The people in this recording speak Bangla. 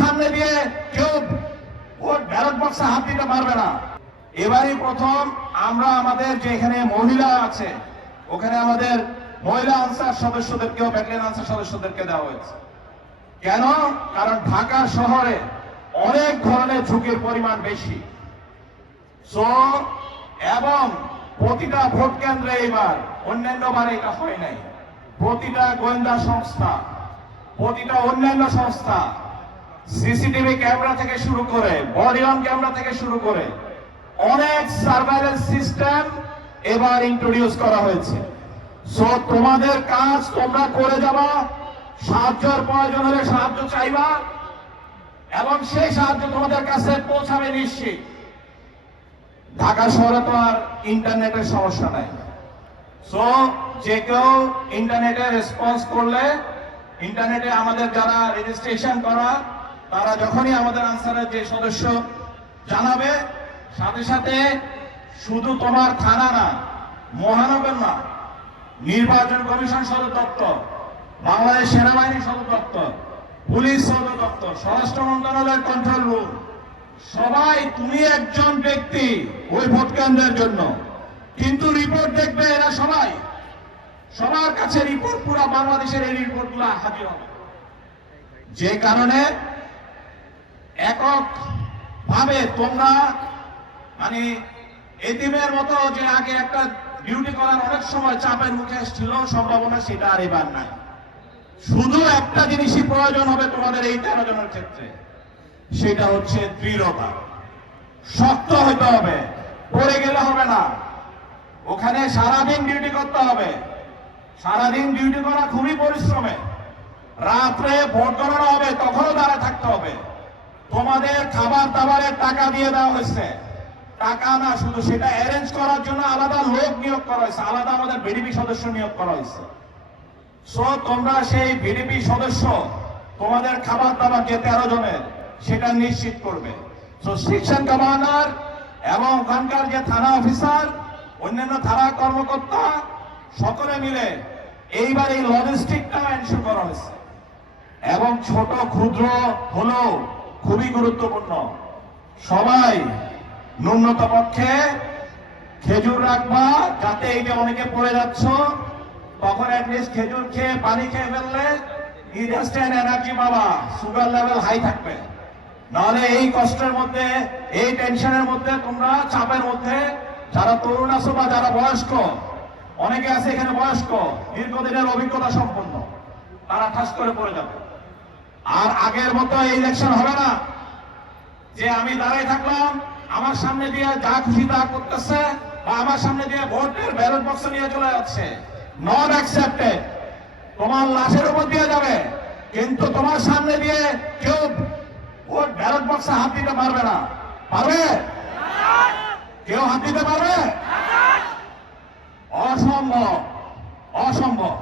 সামনে দিয়ে কেউ ভোট ব্যালট বক্সে হাত দিতে পারবে না। এবারই প্রথম আমরা আমাদের যে এখানে মহিলা আছে ওখানে আমাদের মহিলা আনসার সদস্যদেরকেও ব্যাটালিয়ন আনসার সদস্যদেরকে দেওয়া হয়েছে। কেন? কারণ ঢাকা শহরে অনেক ধরনের ঝুঁকির পরিমাণ বেশি। এবং প্রতিটা ভোট কেন্দ্রে এবার অন্যান্যবার এটা হয় নাই, প্রতিটা গোয়েন্দা সংস্থা, প্রতিটা অন্যান্য সংস্থা সিসিটিভি ক্যামেরা থেকে শুরু করে বডি অন ক্যামেরা থেকে শুরু করে অনেক সার্ভেইলেন্স সিস্টেম এবার ইন্ট্রোডিউস করা হয়েছে। তোমাদের কাজ তোমরা করে যাবা, সাহায্যের প্রয়োজন হলে সাহায্য চাইবা এবং সেই সাহায্য তোমাদের কাছে পৌঁছাবে নিশ্চিত। ঢাকা শহরে তো আর ইন্টারনেটের সমস্যা নাই। যে কেউ ইন্টারনেটে রেসপন্স করলে ইন্টারনেটে আমাদের যারা রেজিস্ট্রেশন করা তারা যখনই আমাদের আনসারের যে সদস্য জানাবে সাথে সাথে শুধু তোমার থানা না, মহানগর না, নির্বাচন কমিশন সদর দপ্তর, বাংলাদেশ সেনাবাহিনী সদর দপ্তর, পুলিশ সদর দপ্তর, স্বরাষ্ট্র মন্ত্রণালয়ের কন্ট্রোল রুম, সবাই তুমি একজন ব্যক্তি ওই ভোট কেন্দ্রের জন্য, কিন্তু রিপোর্ট দেখবে এরা সবাই, সবার কাছে রিপোর্ট পুরো বাংলাদেশের এই রিপোর্টগুলো হাজির হবে। যে কারণে একক ভাবে তোমরা মানে এতিমের মতো যে আগে একটা ডিউটি করার অনেক সময় চাপের মুখে ছিল সম্ভাবনা, সেটা আর এবার নাই। শুধু একটা জিনিসই প্রয়োজন হবে তোমাদের এই 13 জনের ক্ষেত্রে, সেটা হচ্ছে দৃঢ়তা। শক্ত হইতে হবে, পড়ে গেলে হবে না। ওখানে সারাদিন ডিউটি করতে হবে, সারাদিন ডিউটি করা খুবই পরিশ্রমে। রাত্রে ভোট গণনা হবে, তখনও দাঁড়ায় থাকতে হবে। তোমাদের খাবার দাবারের টাকা দিয়ে দেওয়া হয়েছে, টাকা না, শুধু সেটা অ্যারেঞ্জ করার জন্য আলাদা লোক নিয়োগ করা হয়েছে, আলাদা আমাদের বিডিপি সদস্য নিয়োগ করা হয়েছে। তোমরা সেই বিডিপি সদস্য তোমাদের খাবার দাবার যে 13 জনের সেটা নিশ্চিত করবে। সেকশন কমান্ডার এবং ওখানকার যে থানা অফিসার, অন্যান্য থানা কর্মকর্তা সকলে মিলে এইবার এই লজিস্টিকটা এনশিওর করা হয়েছে। এবং ছোট ক্ষুদ্র হলেও খুবই গুরুত্বপূর্ণ, সবাই ন্যূনতম পক্ষে খেজুর রাখবা, যাতে এই যে অনেকে পড়ে যাচ্ছ তখন অ্যাটলিস্ট খেজুর খেয়ে পানি খেয়ে ফেললে ইনস্ট্যান্ট এনার্জি পাবা, সুগার লেভেল হাই থাকবে। নাহলে এই কষ্টের মধ্যে, এই টেনশনের মধ্যে, তোমরা চাপের মধ্যে, যারা তরুণ আছো বা যারা বয়স্ক, অনেকে আছে এখানে বয়স্ক দীর্ঘদিনের অভিজ্ঞতা সম্পন্ন, তারা ঠাস করে পড়ে যাবে। আর আগের মতো এই ইলেকশন হবে না যে আমি দাঁড়াই থাকলাম, আমার সামনে দিয়ে যা খুশি তা করতেছে, বা আমার সামনে দিয়ে ভোটের ব্যালট বক্স নিয়ে চলে যাচ্ছে। Not accepted. তোমার লাশের উপর দিয়ে যাবে, কিন্তু তোমার সামনে দিয়ে কেউ ভোট ব্যালট বক্সে হাত দিতে পারবে না। পারবে? কেউ হাত দিতে পারবে? অসম্ভব, অসম্ভব।